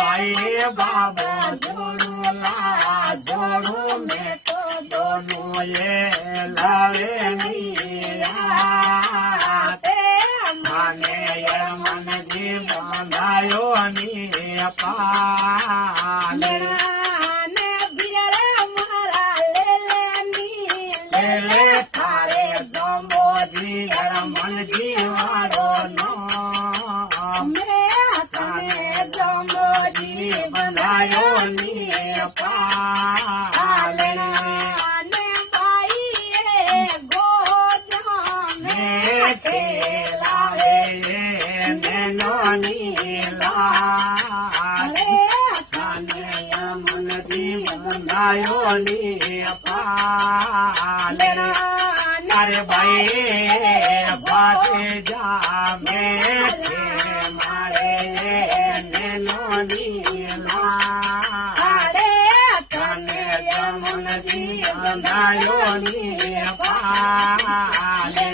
भाई बाबा जोड़ूला जोड़ू में तो दोनों ये लावे मिया माने ये मन जी बंधायो नी पाले ले थारे जम्बो जी मन जी वारो नो बनायो नी पाले लावे नैनो नीला मन जी बनायो नी पाले अरे भाई बाते जा मेरे मारे नैनो नीला जमुन जी बनायो नी पाले